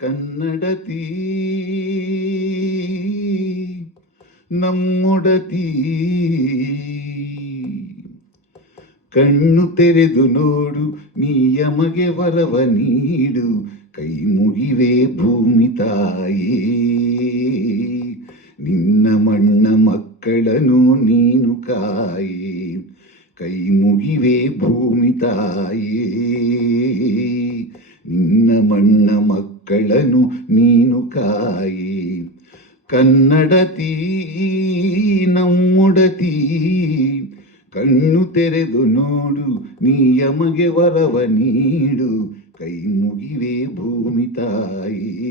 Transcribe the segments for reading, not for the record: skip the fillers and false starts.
ಕನ್ನಡತಿ ನಮ್ಮೊಡತಿ, ಕಣ್ಣು ತೆರೆದು ನೋಡು ನೀಯಮಗೆ ವರವ ನೀಡು, ಕೈ ಮುಗಿವೆ ಭೂಮಿ ತಾಯೇ, ನಿನ್ನ ಮಣ್ಣ ಮಕ್ಕಳನ್ನು ನೀನು ಕಾಯೇ, ಕೈ ಮುಗಿವೆ ಭೂಮಿ ತಾಯೇ, ನಿನ್ನ ಮಣ್ಣ ಮಕ್ಕಳನ್ನು ನೀನು ಕಾಯೇ. ಕನ್ನಡತಿ ನಮ್ಮೊಡತಿ, ಕಣ್ಣು ತೆರೆದು ನೋಡು ನೀಯಮಗೆ ವರವ ನೀಡು, ಕೈ ಮುಗಿವೆ ಭೂಮಿ ತಾಯೇ,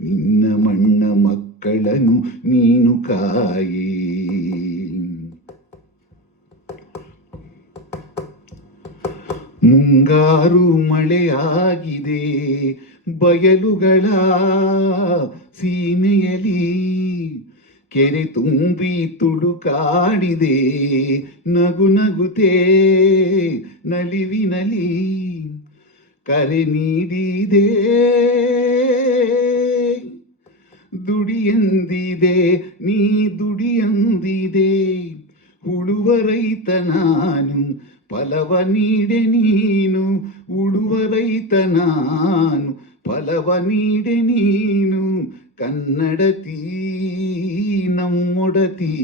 ನಿನ್ನ ಮಣ್ಣ ಮಕ್ಕಳನ್ನು ನೀನು ಕಾಯೇ. ಮುಂಗಾರು ಮಳೆಯಾಗಿದೆ ಬಯಲುಗಳ ಸೀಮೆಯಲಿ, ಕೆರೆ ತುಂಬಿ ತುಡುಕಾಡಿದೆ ನಗು ನಗುತ್ತೇ ನಲಿವಿನಲಿ, ಕರೆ ನೀಡಿದೆ ದುಡಿಯಂದಿದೆ ನೀ ದುಡಿಯಂದಿದೆ, ಉಳುವ ರೈತ ನಾನು ಫಲವ ನೀಡೆ ನೀನು, ಉಳುವ ರೈತ ನಾನು ಫಲವ ನೀಡೆ ನೀನು. ಕನ್ನಡತಿ ನಮ್ಮೊಡತಿ,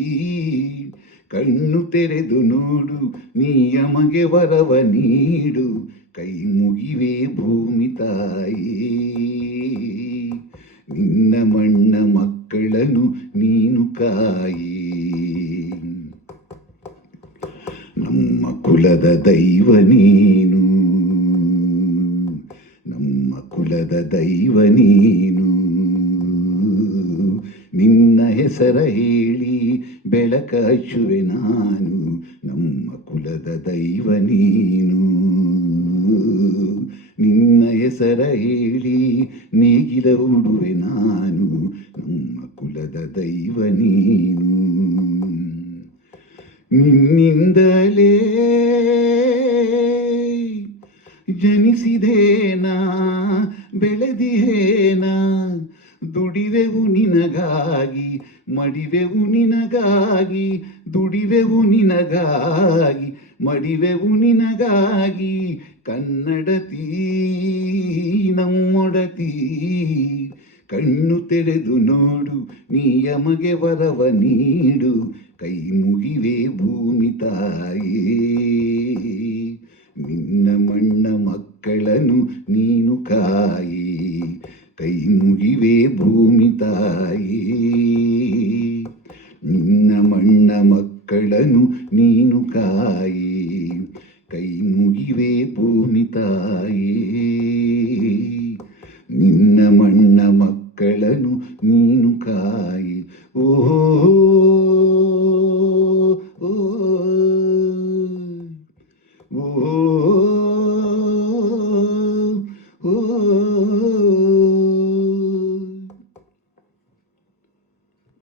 ಕಣ್ಣು ತೆರೆದು ನೋಡು ನೀಯಮಗೆ ವರವ ನೀಡು, ಕೈ ಮುಗಿವೆ ಭೂಮಿ ತಾಯೇ, ನಿನ್ನ ಮಣ್ಣ ಮಕ್ಕಳನ್ನು ನೀನು ಕಾಯೇ. ನಮ್ಮ ಕುಲದ ದೈವ ನೀನು, ನಮ್ಮ ಕುಲದ ದೈವ ನೀನು, ನಿನ್ನ ಹೆಸರ ಹೇಳಿ ಬೆಳಕ ಹಚ್ಚುವೆ ನಾನು, ನಮ್ಮ ಕುಲದ ದೈವ ನೀನು, ನಿನ್ನ ಹೆಸರ ಹೇಳಿ ನೇಗಿಲ ಉಡುವೆ ನಾನು, ನಮ್ಮ ಕುಲದ ದೈವ ನೀನು. ನಿನ್ನಿಂದಲೇ ಜನಿಸಿದೇನಾ ಬೆಳೆದಿಹೇನಾ, ದುಡಿವೆವು ನಿನಗಾಗಿ ಮಡಿವೆವು ನಿನಗಾಗಿ, ದುಡಿವೆವು ನಿನಗಾಗಿ ಮಡಿವೆವು ನಿನಗಾಗಿ. ಕನ್ನಡತಿ ನಮ್ಮೊಡತಿ, ಕಣ್ಣು ತೆರೆದು ನೋಡು ನೀಯಮಗೆ ವರವ ನೀಡು, ಕೈ ಮುಗಿವೆ ಭೂಮಿ ತಾಯೇ, ನಿನ್ನ ಮಣ್ಣ ಮಕ್ಕಳನ್ನು ನೀನು ಕಾಯೇ, ಕೈ ಮುಗಿವೆ ಭೂಮಿ ತಾಯೇ, ನಿನ್ನ ಮಣ್ಣ ಮಕ್ಕಳನ್ನು ನೀನು ಕಾಯೇ, ಕೈ ಮುಗಿವೆ ಭೂಮಿ ತಾಯೇ, ನಿನ್ನ ಮಣ್ಣ ಮಕ್ಕಳನ್ನು ನೀನು ಕಾಯೇ. ಓ